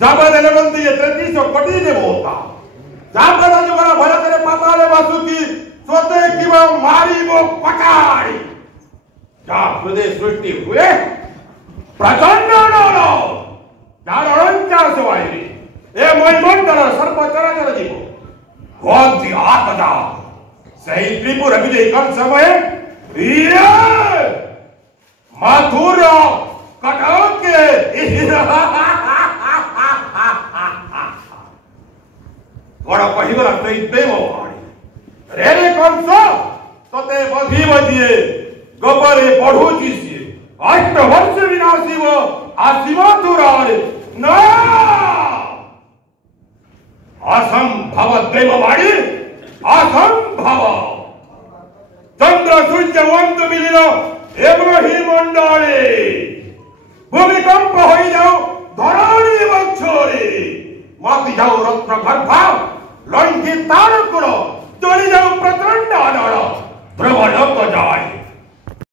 जाबा देलवंती ये 33 कोटी देवता जाबा राजवाड़ा भरत रे पाताले वासुकी सोते कि वो मारी वो पकाड़ी जा हृदय सृष्टि हुए प्रचंड नो जान अनंता सवाई ए मणिमंडल सर्प चराचर जीव होती आपदा सही त्रिपुर विजय कर समय ये मधुर कटके बड़ा कहिगला तो देव रे कंस तते बधी बधिए गोबरे बढ़ुची सी 8 वर्ष विनाशिव आशिव तुरारे न असंभव देववाणी असंभव चंद्र सूर्य वंत मिलिन एब्रही मंडले भूमिकंप हो जाओ धरणी वक्षरे माति जाओ रत्न गर्भ लंघी तार